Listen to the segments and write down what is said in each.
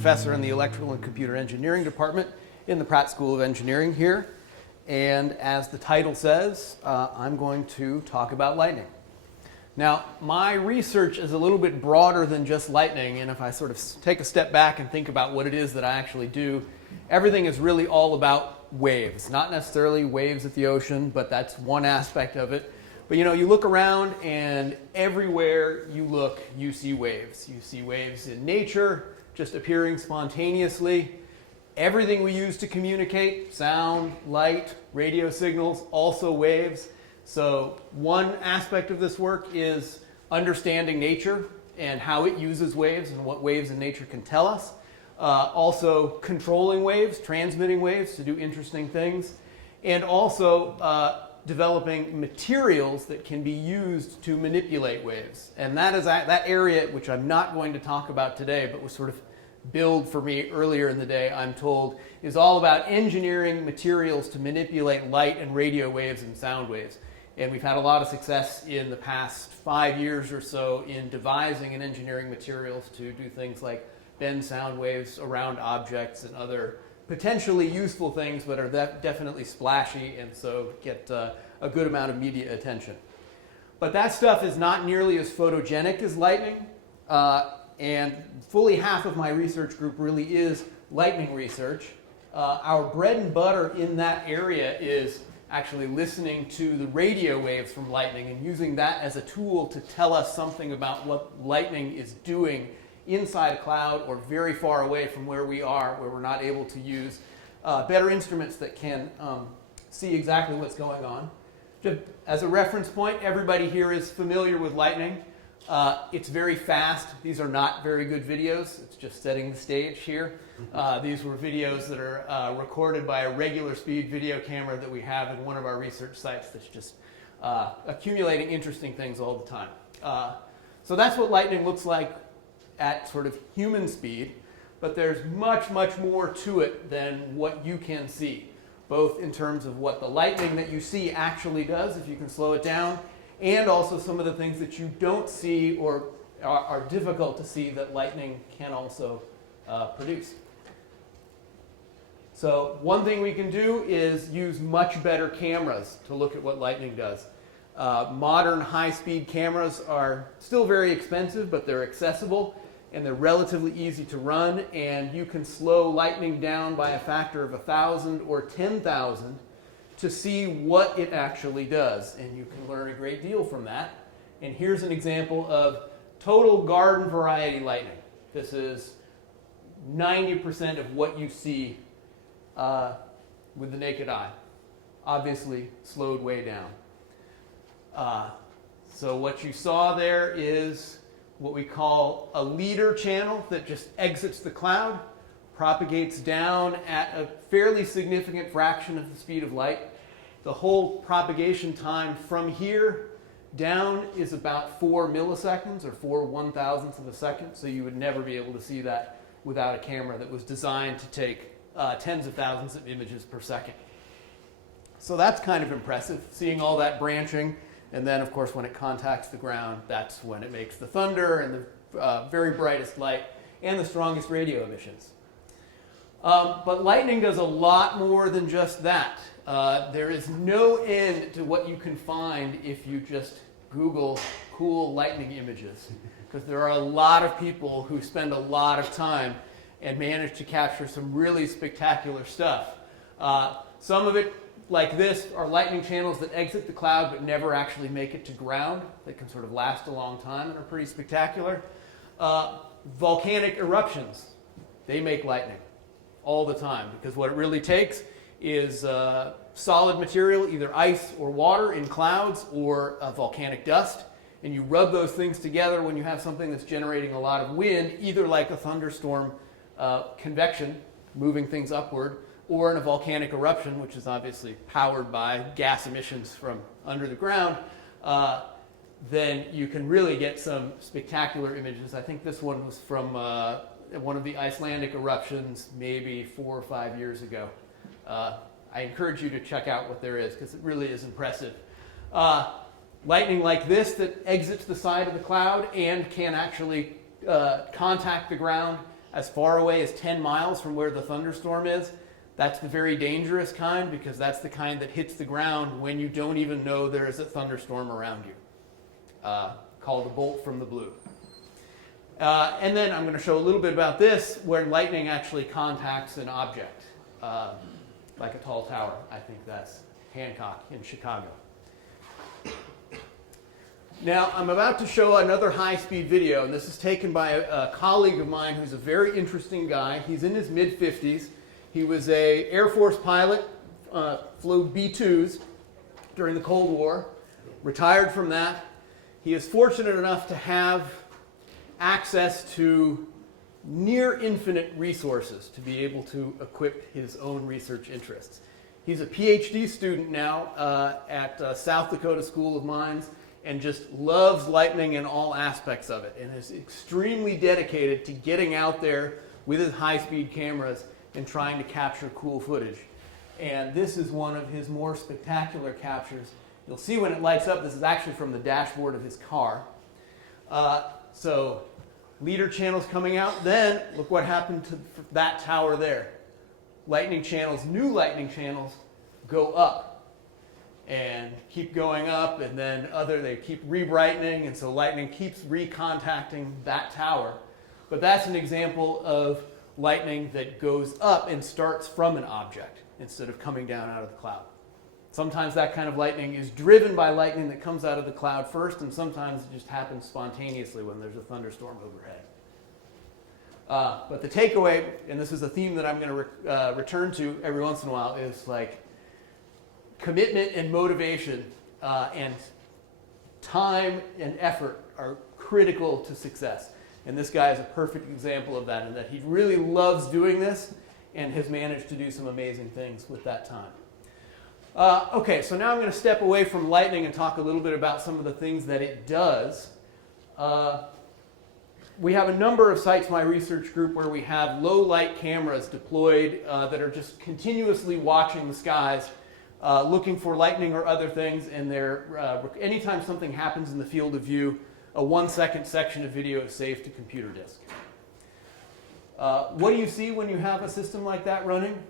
professor in the Electrical and Computer Engineering Department in the Pratt School of Engineering here. And as the title says, I'm going to talk about lightning. Now, my research is a little bit broader than just lightning, and if I sort of take a step back and think about what it is that I actually do, everything is really all about waves. Not necessarily waves at the ocean, but that's one aspect of it. But you know, you look around and everywhere you look, you see waves. You see waves in nature, just appearing spontaneously. Everything we use to communicate, sound, light, radio signals, also waves. So one aspect of this work is understanding nature and how it uses waves and what waves in nature can tell us. Also controlling waves, transmitting waves to do interesting things. And also developing materials that can be used to manipulate waves. And that is that area which I'm not going to talk about today, but was sort of billed for me earlier in the day, I'm told, is all about engineering materials to manipulate light and radio waves and sound waves. And we've had a lot of success in the past 5 years or so in devising and engineering materials to do things like bend sound waves around objects and other potentially useful things, but are definitely splashy and so get a good amount of media attention. But that stuff is not nearly as photogenic as lightning, and fully half of my research group really is lightning research. Our bread and butter in that area is actually listening to the radio waves from lightning and using that as a tool to tell us something about what lightning is doing inside a cloud or very far away from where we are, where we're not able to use better instruments that can see exactly what's going on. Just as a reference point, everybody here is familiar with lightning. It's very fast. These are not very good videos. It's just setting the stage here. These were videos that are recorded by a regular speed video camera that we have in one of our research sites that's just accumulating interesting things all the time. So that's what lightning looks like at sort of human speed, but there's much, much more to it than what you can see, both in terms of what the lightning that you see actually does, if you can slow it down, and also some of the things that you don't see or are difficult to see that lightning can also produce. So one thing we can do is use much better cameras to look at what lightning does. Modern high-speed cameras are still very expensive, but they're accessible and they're relatively easy to run, and you can slow lightning down by a factor of 1,000 or 10,000 to see what it actually does, and you can learn a great deal from that. And here's an example of total garden variety lightning. This is 90% of what you see with the naked eye, obviously slowed way down. So what you saw there is what we call a leader channel that just exits the cloud, propagates down at a fairly significant fraction of the speed of light. The whole propagation time from here down is about 4 milliseconds, or 4 1,000ths of a second, so you would never be able to see that without a camera that was designed to take tens of thousands of images per second. So that's kind of impressive, seeing all that branching. And then, of course, when it contacts the ground, that's when it makes the thunder and the very brightest light and the strongest radio emissions. But lightning does a lot more than just that. There is no end to what you can find if you just Google cool lightning images, because there are a lot of people who spend a lot of time and manage to capture some really spectacular stuff. Some of it, like this, are lightning channels that exit the cloud but never actually make it to ground. They can sort of last a long time and are pretty spectacular. Volcanic eruptions, they make lightning all the time, because what it really takes is solid material, either ice or water in clouds or volcanic dust, and you rub those things together when you have something that's generating a lot of wind, either like a thunderstorm convection, moving things upward, or in a volcanic eruption, which is obviously powered by gas emissions from under the ground, then you can really get some spectacular images. I think this one was from one of the Icelandic eruptions maybe 4 or 5 years ago. I encourage you to check out what there is, because it really is impressive. Lightning like this that exits the side of the cloud and can actually contact the ground as far away as 10 miles from where the thunderstorm is. That's the very dangerous kind, because that's the kind that hits the ground when you don't even know there is a thunderstorm around you. Called a bolt from the blue. And then I'm going to show a little bit about this, where lightning actually contacts an object, like a tall tower. I think that's Hancock in Chicago. Now, I'm about to show another high-speed video, and this is taken by a colleague of mine who's a very interesting guy. He's in his mid-50s. He was an Air Force pilot, flew B-2s during the Cold War, retired from that. He is fortunate enough to have access to near infinite resources to be able to equip his own research interests. He's a PhD student now at South Dakota School of Mines, and just loves lightning in all aspects of it, and is extremely dedicated to getting out there with his high-speed cameras and trying to capture cool footage. And this is one of his more spectacular captures. You'll see when it lights up, this is actually from the dashboard of his car. So leader channels coming out. Then look what happened to that tower there. Lightning channels, new lightning channels, go up and keep going up, and then they keep re-brightening, and so lightning keeps recontacting that tower. But that's an example of lightning that goes up and starts from an object instead of coming down out of the cloud. Sometimes that kind of lightning is driven by lightning that comes out of the cloud first, and sometimes it just happens spontaneously when there's a thunderstorm overhead. But the takeaway, and this is a theme that I'm going to return to every once in a while, is like commitment and motivation and time and effort are critical to success. And this guy is a perfect example of that, in that he really loves doing this and has managed to do some amazing things with that time. Okay, so now I'm going to step away from lightning and talk a little bit about some of the things that it does. We have a number of sites, my research group, where we have low light cameras deployed that are just continuously watching the skies, looking for lightning or other things, and anytime something happens in the field of view, a 1-second section of video is saved to computer disk. What do you see when you have a system like that running?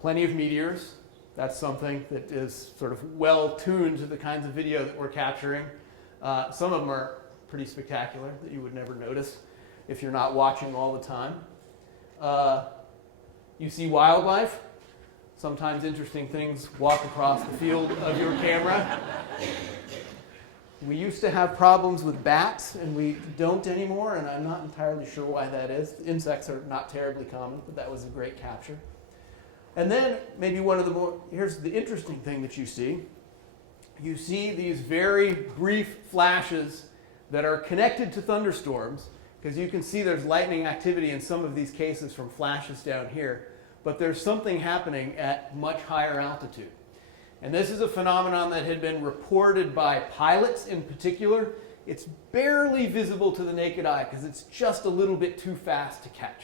Plenty of meteors. That's something that is sort of well tuned to the kinds of video that we're capturing. Some of them are pretty spectacular that you would never notice if you're not watching all the time. You see wildlife. Sometimes interesting things walk across the field of your camera. We used to have problems with bats, and we don't anymore, and I'm not entirely sure why that is. Insects are not terribly common, but that was a great capture. And then maybe here's the interesting thing that you see. You see these very brief flashes that are connected to thunderstorms, because you can see there's lightning activity in some of these cases from flashes down here, but there's something happening at much higher altitude. And this is a phenomenon that had been reported by pilots in particular. It's barely visible to the naked eye because it's just a little bit too fast to catch.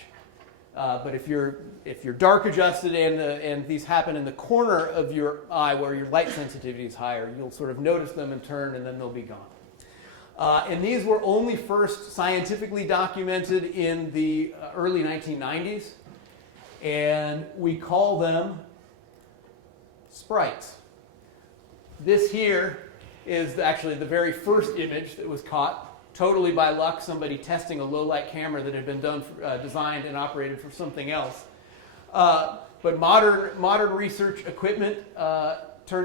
But if you're dark adjusted and these happen in the corner of your eye where your light sensitivity is higher, you'll sort of notice them and turn, and then they'll be gone. And these were only first scientifically documented in the early 1990s, and we call them Sprites. This here is actually the very first image that was caught, totally by luck, somebody testing a low-light camera that had been designed and operated for something else. But modern research equipment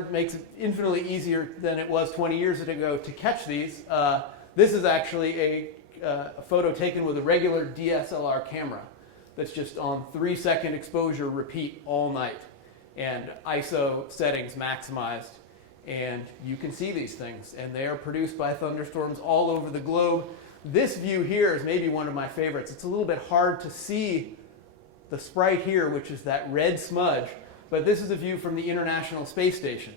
makes it infinitely easier than it was 20 years ago to catch these. This is actually a photo taken with a regular DSLR camera that's just on 3-second exposure repeat all night, and ISO settings maximized. And you can see these things, and they are produced by thunderstorms all over the globe. This view here is maybe one of my favorites. It's a little bit hard to see the sprite here, which is that red smudge, but this is a view from the International Space Station.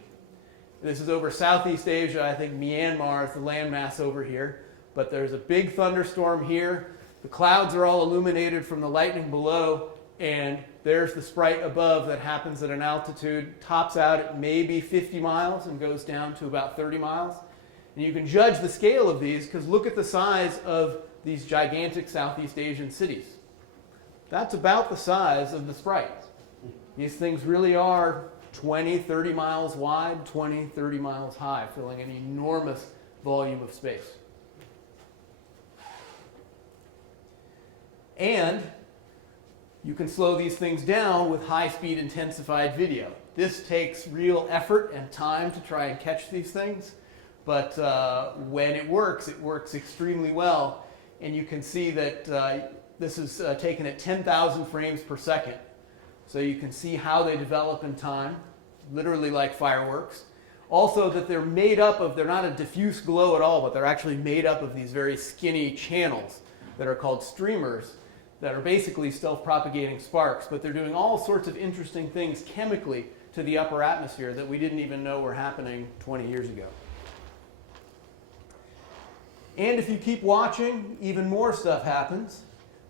This is over Southeast Asia. I think Myanmar is the landmass over here, but there's a big thunderstorm here. The clouds are all illuminated from the lightning below, and there's the sprite above that happens at an altitude, tops out at maybe 50 miles and goes down to about 30 miles. And you can judge the scale of these because look at the size of these gigantic Southeast Asian cities. That's about the size of the Sprites. These things really are 20, 30 miles wide, 20, 30 miles high, filling an enormous volume of space. And you can slow these things down with high-speed intensified video. This takes real effort and time to try and catch these things, but when it works extremely well. And you can see that this is taken at 10,000 frames per second. So you can see how they develop in time, literally like fireworks. Also that they're made up of, they're not a diffuse glow at all, but they're actually made up of these very skinny channels that are called streamers that are basically self-propagating sparks, but they're doing all sorts of interesting things chemically to the upper atmosphere that we didn't even know were happening 20 years ago. And if you keep watching, even more stuff happens.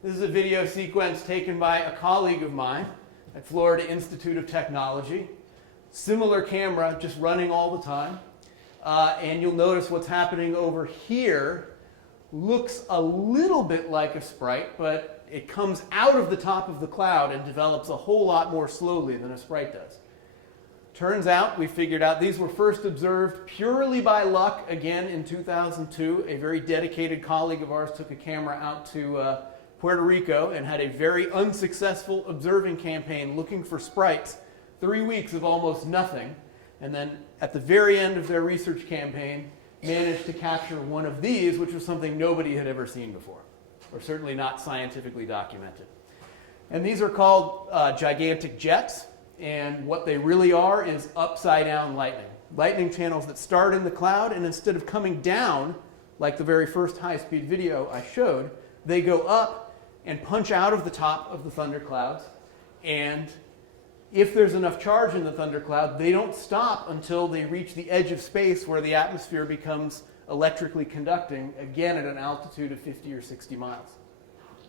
This is a video sequence taken by a colleague of mine at Florida Institute of Technology. Similar camera, just running all the time. And you'll notice what's happening over here looks a little bit like a sprite, but it comes out of the top of the cloud and develops a whole lot more slowly than a sprite does. Turns out, we figured out these were first observed purely by luck, again in 2002. A very dedicated colleague of ours took a camera out to Puerto Rico and had a very unsuccessful observing campaign looking for sprites. 3 weeks of almost nothing. And then at the very end of their research campaign, managed to capture one of these, which was something nobody had ever seen before, or certainly not scientifically documented. And these are called gigantic jets. And what they really are is upside-down lightning. Lightning channels that start in the cloud, and instead of coming down, like the very first high-speed video I showed, they go up and punch out of the top of the thunderclouds. And if there's enough charge in the thundercloud, they don't stop until they reach the edge of space where the atmosphere becomes electrically conducting, again at an altitude of 50 or 60 miles.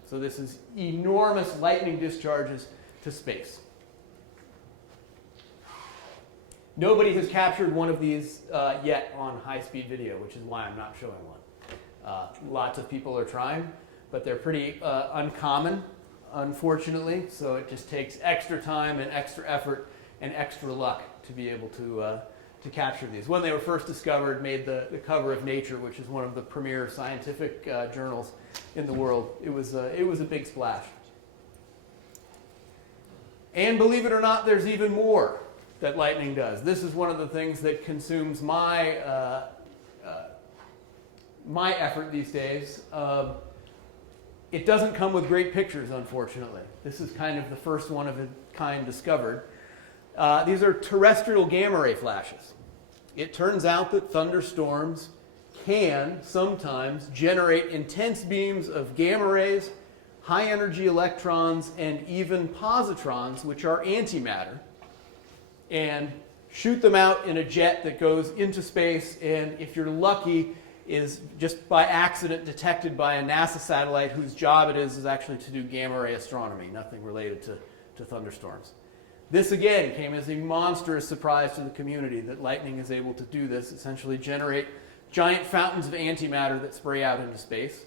So this is enormous lightning discharges to space. Nobody has captured one of these yet on high-speed video, which is why I'm not showing one. Lots of people are trying, but they're pretty uncommon, unfortunately, so it just takes extra time and extra effort and extra luck to be able to capture these. When they were first discovered, made the cover of Nature, which is one of the premier scientific journals in the world. It was a big splash. And believe it or not, there's even more that lightning does. This is one of the things that consumes my effort these days. It doesn't come with great pictures, unfortunately. This is kind of the first one of a kind discovered. These are terrestrial gamma ray flashes. It turns out that thunderstorms can sometimes generate intense beams of gamma rays, high energy electrons, and even positrons, which are antimatter, and shoot them out in a jet that goes into space, and if you're lucky, is just by accident detected by a NASA satellite whose job it is actually to do gamma ray astronomy, nothing related to thunderstorms. This again came as a monstrous surprise to the community that lightning is able to do this, essentially generate giant fountains of antimatter that spray out into space.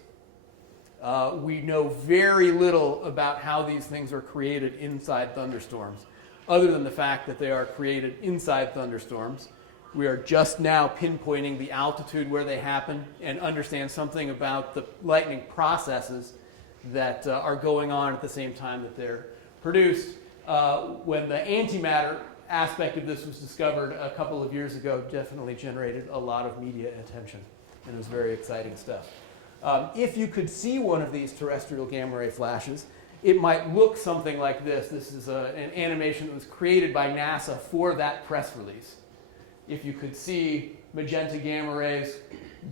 We know very little about how these things are created inside thunderstorms, other than the fact that they are created inside thunderstorms. We are just now pinpointing the altitude where they happen and understand something about the lightning processes that are going on at the same time that they're produced. When the antimatter aspect of this was discovered a couple of years ago, definitely generated a lot of media attention, and it was very exciting stuff. If you could see one of these terrestrial gamma ray flashes, it might look something like this. This is an animation that was created by NASA for that press release. If you could see magenta gamma rays,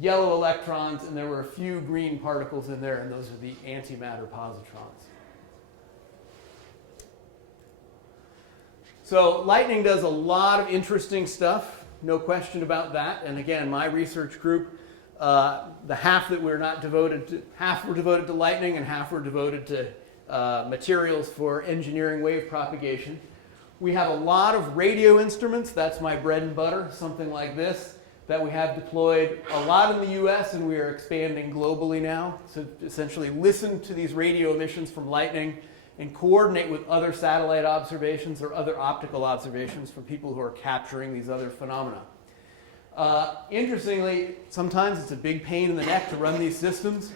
yellow electrons, and there were a few green particles in there, and those are the antimatter positrons. So lightning does a lot of interesting stuff, no question about that. And again, my research group, the half that we're not devoted to, half were devoted to lightning and half were devoted to materials for engineering wave propagation. We have a lot of radio instruments. That's my bread and butter, something like this. that we have deployed a lot in the US, and we are expanding globally now. So essentially listen to these radio emissions from lightning and coordinate with other satellite observations or other optical observations from people who are capturing these other phenomena. Interestingly, sometimes it's a big pain in the neck to run these systems.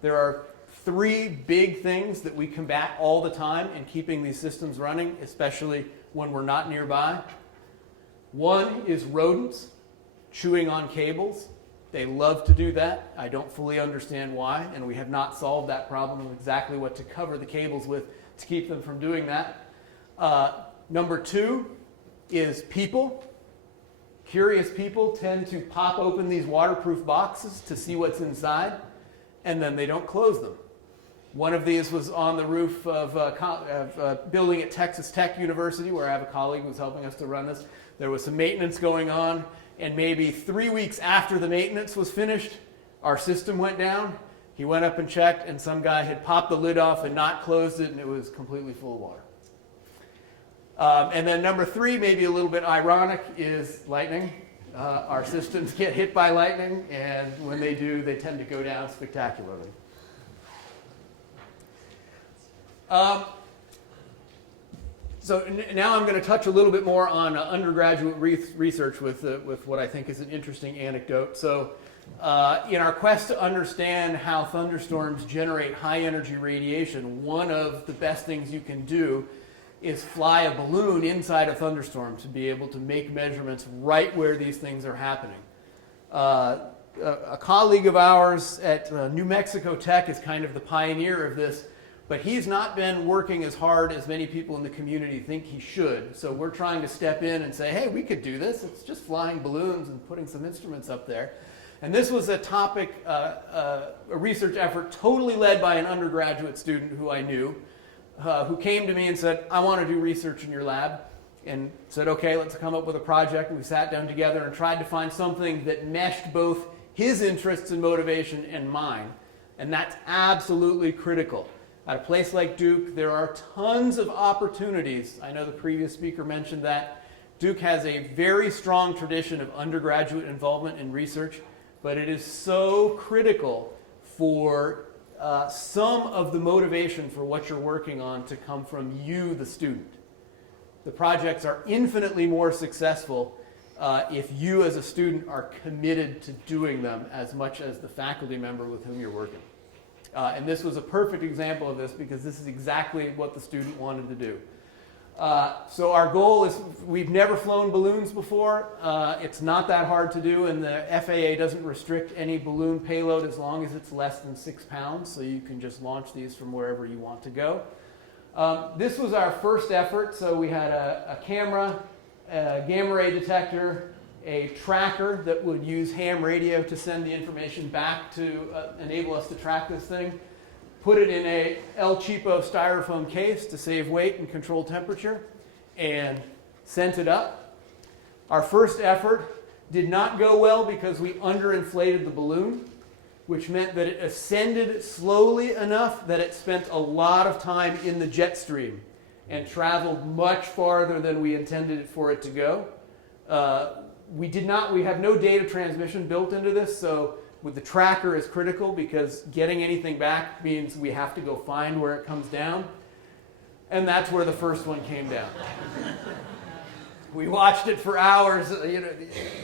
There are 3 big things that we combat all the time in keeping these systems running, especially when we're not nearby. One is rodents chewing on cables. They love to do that. I don't fully understand why, and we have not solved that problem of exactly what to cover the cables with to keep them from doing that. Number 2 is people. Curious people tend to pop open these waterproof boxes to see what's inside, and then they don't close them. One of these was on the roof of a building at Texas Tech University, where I have a colleague who was helping us to run this. There was some maintenance going on, and maybe 3 weeks after the maintenance was finished, our system went down. He went up and checked, and some guy had popped the lid off and not closed it, and it was completely full of water. And then number 3, maybe a little bit ironic, is lightning. Our systems get hit by lightning, and when they do, they tend to go down spectacularly. So now I'm going to touch a little bit more on undergraduate research with what I think is an interesting anecdote. So in our quest to understand how thunderstorms generate high energy radiation, one of the best things you can do is fly a balloon inside a thunderstorm to be able to make measurements right where these things are happening. A colleague of ours at New Mexico Tech is kind of the pioneer of this, but he's not been working as hard as many people in the community think he should. So we're trying to step in and say, hey, we could do this. It's just flying balloons and putting some instruments up there. And this was a topic, a research effort totally led by an undergraduate student who I knew, who came to me and said, I want to do research in your lab. And said, okay, let's come up with a project. And we sat down together and tried to find something that meshed both his interests and motivation and mine. And that's absolutely critical. At a place like Duke, there are tons of opportunities. I know the previous speaker mentioned that. Duke has a very strong tradition of undergraduate involvement in research, but it is so critical for some of the motivation for what you're working on to come from you, the student. The projects are infinitely more successful if you as a student are committed to doing them as much as the faculty member with whom you're working. And this was a perfect example of this because this is exactly what the student wanted to do. So our goal is, we've never flown balloons before. It's not that hard to do, and the FAA doesn't restrict any balloon payload as long as it's less than 6 pounds, so you can just launch these from wherever you want to go. This was our first effort, so we had a camera, a gamma ray detector, a tracker that would use ham radio to send the information back to enable us to track this thing, put it in a El Cheapo styrofoam case to save weight and control temperature, and sent it up. Our first effort did not go well because we underinflated the balloon, which meant that it ascended slowly enough that it spent a lot of time in the jet stream and traveled much farther than we intended for it to go. We have no data transmission built into this, so with the tracker is critical because getting anything back means we have to go find where it comes down. And that's where the first one came down. We watched it for hours. You know,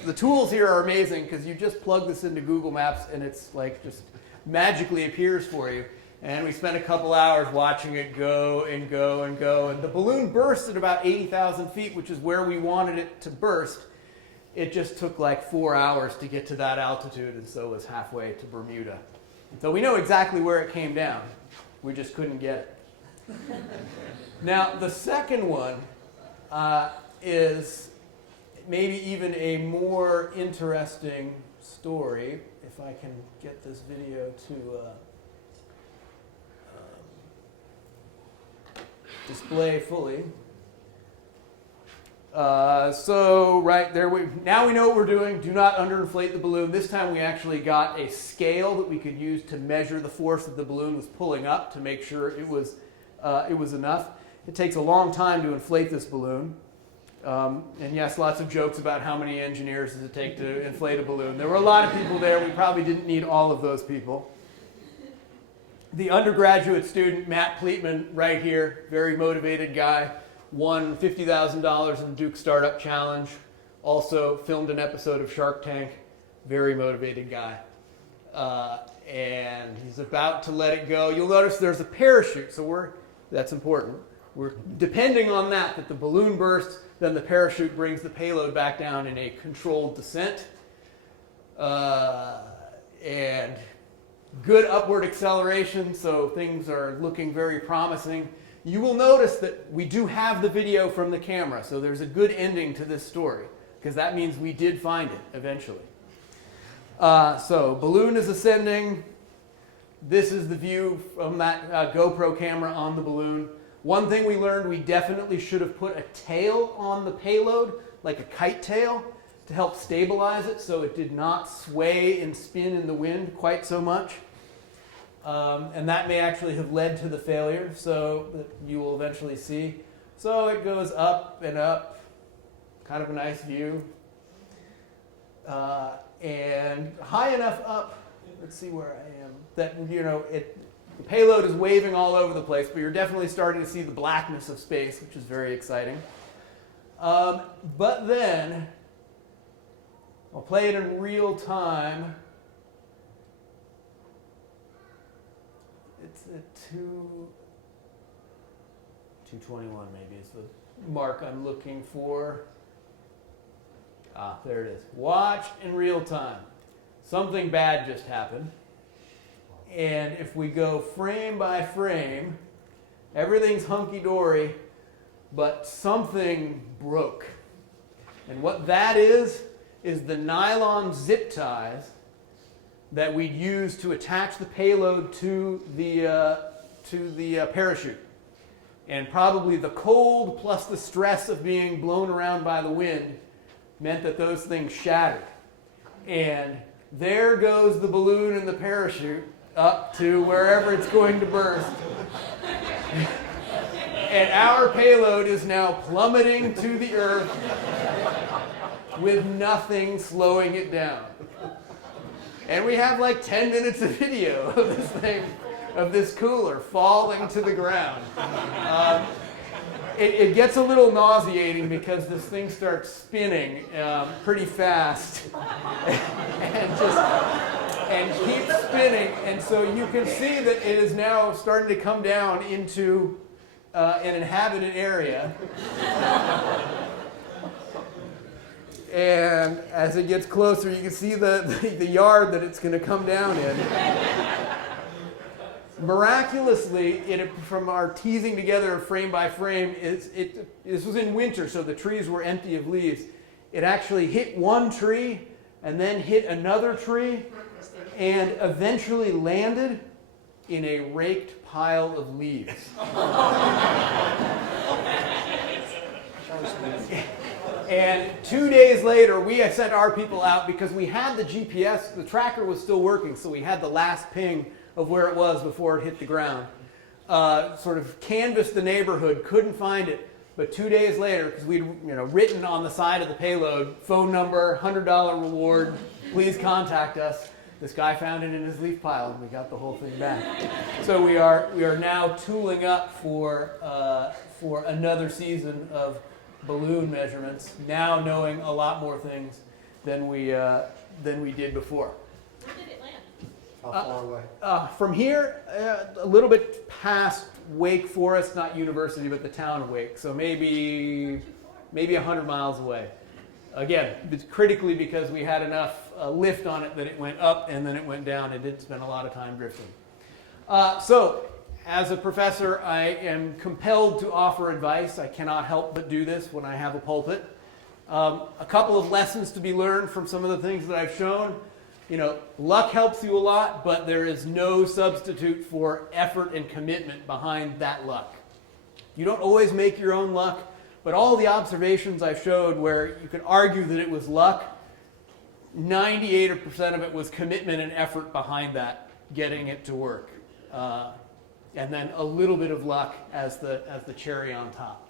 the tools here are amazing because you just plug this into Google Maps and it's like just magically appears for you. And we spent a couple hours watching it go and go and go. And the balloon burst at about 80,000 feet, which is where we wanted it to burst. It just took like 4 hours to get to that altitude, and so it was halfway to Bermuda. So we know exactly where it came down. We just couldn't get it. Now, the second one is maybe even a more interesting story, if I can get this video to display fully. So right there, now we know what we're doing. Do not underinflate the balloon. This time we actually got a scale that we could use to measure the force that the balloon was pulling up to make sure it was enough. It takes a long time to inflate this balloon. And yes, lots of jokes about how many engineers does it take to inflate a balloon. There were a lot of people there. We probably didn't need all of those people. The undergraduate student, Matt Pleatman, right here, very motivated guy, won $50,000 in the Duke Startup Challenge, also filmed an episode of Shark Tank, very motivated guy. And he's about to let it go. You'll notice there's a parachute, so that's important. We're depending on that the balloon bursts, then the parachute brings the payload back down in a controlled descent. And good upward acceleration, so things are looking very promising. You will notice that we do have the video from the camera, so there's a good ending to this story, because that means we did find it eventually. So balloon is ascending. This is the view from that GoPro camera on the balloon. One thing we learned, we definitely should have put a tail on the payload, like a kite tail, to help stabilize it so it did not sway and spin in the wind quite so much. And that may actually have led to the failure, so that you will eventually see. So it goes up and up, kind of a nice view. And high enough up, let's see where I am, that the payload is waving all over the place, but you're definitely starting to see the blackness of space, which is very exciting. But then, I'll play it in real time. It's at 221 maybe is the mark I'm looking for. There it is. Watch in real time. Something bad just happened. And if we go frame by frame, everything's hunky-dory, but something broke. And what that is the nylon zip ties that we'd use to attach the payload to the parachute. And probably the cold plus the stress of being blown around by the wind meant that those things shattered. And there goes the balloon and the parachute up to wherever it's going to burst. And our payload is now plummeting to the earth with nothing slowing it down. And we have like 10 minutes of video of this thing, of this cooler falling to the ground. It gets a little nauseating because this thing starts spinning pretty fast and keeps spinning. And so you can see that it is now starting to come down into an inhabited area. And as it gets closer, you can see the yard that it's going to come down in. Miraculously, from our teasing together frame by frame, this was in winter, so the trees were empty of leaves. It actually hit one tree and then hit another tree and eventually landed in a raked pile of leaves. And 2 days later, we sent our people out because we had the GPS, the tracker was still working, so we had the last ping of where it was before it hit the ground. Sort of canvassed the neighborhood, couldn't find it, but 2 days later, because we'd written on the side of the payload, phone number, $100 reward, please contact us. This guy found it in his leaf pile, and we got the whole thing back. So we are now tooling up for another season of balloon measurements, now knowing a lot more things than we did before. Where did it land? How far away? From here, a little bit past Wake Forest, not university, but the town of Wake. So maybe 100 miles away. Again, it's critically because we had enough lift on it that it went up and then it went down and didn't spend a lot of time drifting. So, as a professor, I am compelled to offer advice. I cannot help but do this when I have a pulpit. A couple of lessons to be learned from some of the things that I've shown. Luck helps you a lot, but there is no substitute for effort and commitment behind that luck. You don't always make your own luck, but all the observations I've showed where you can argue that it was luck, 98% of it was commitment and effort behind that, getting it to work. And then a little bit of luck as the cherry on top.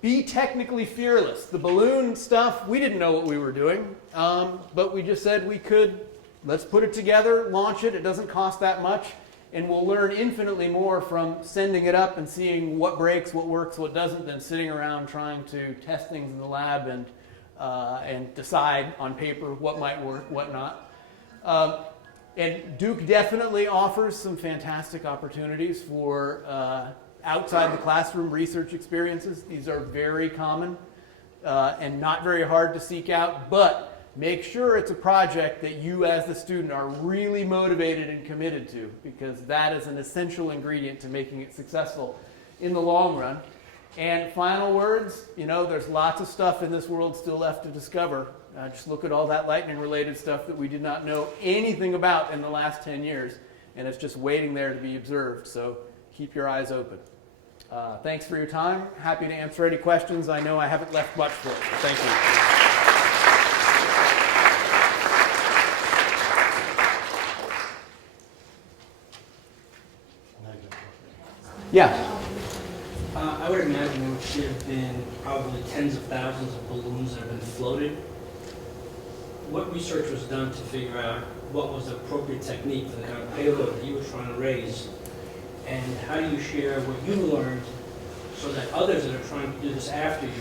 be technically fearless. The balloon stuff, we didn't know what we were doing, but we just said we could, let's put it together, launch it. It doesn't cost that much, and we'll learn infinitely more from sending it up and seeing what breaks, what works, what doesn't, than sitting around trying to test things in the lab and decide on paper what might work, what not. And Duke definitely offers some fantastic opportunities for outside the classroom research experiences. These are very common and not very hard to seek out, but make sure it's a project that you as the student are really motivated and committed to, because that is an essential ingredient to making it successful in the long run. And final words, there's lots of stuff in this world still left to discover. Just look at all that lightning-related stuff that we did not know anything about in the last 10 years, and it's just waiting there to be observed. So keep your eyes open. Thanks for your time. Happy to answer any questions. I know I haven't left much for it. Thank you. Yeah. I would imagine there should have been probably tens of thousands of balloons that have been floated. What research was done to figure out what was the appropriate technique for the kind of payload that you were trying to raise? And how do you share what you learned so that others that are trying to do this after you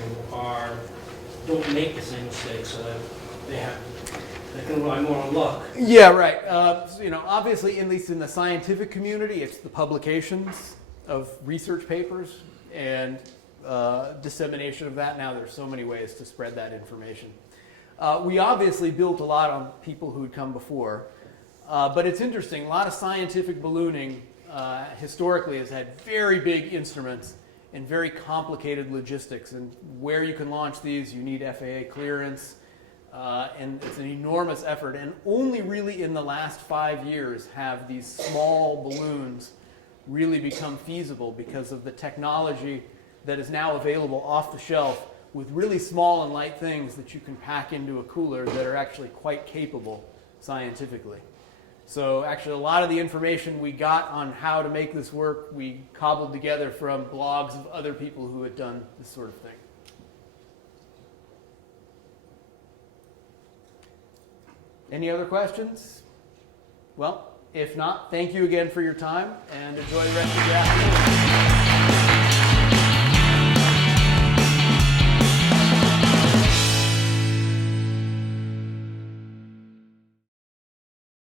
don't make the same mistakes, so that they can rely more on luck? Yeah, right. Obviously, at least in the scientific community, it's the publications of research papers and dissemination of that. Now there's so many ways to spread that information. We obviously built a lot on people who'd come before, but it's interesting. A lot of scientific ballooning historically has had very big instruments and very complicated logistics. And where you can launch these, you need FAA clearance, and it's an enormous effort. And only really in the last 5 years have these small balloons really become feasible because of the technology that is now available off the shelf with really small and light things that you can pack into a cooler that are actually quite capable scientifically. So actually a lot of the information we got on how to make this work, we cobbled together from blogs of other people who had done this sort of thing. Any other questions? Well, if not, thank you again for your time and enjoy the rest of your afternoon.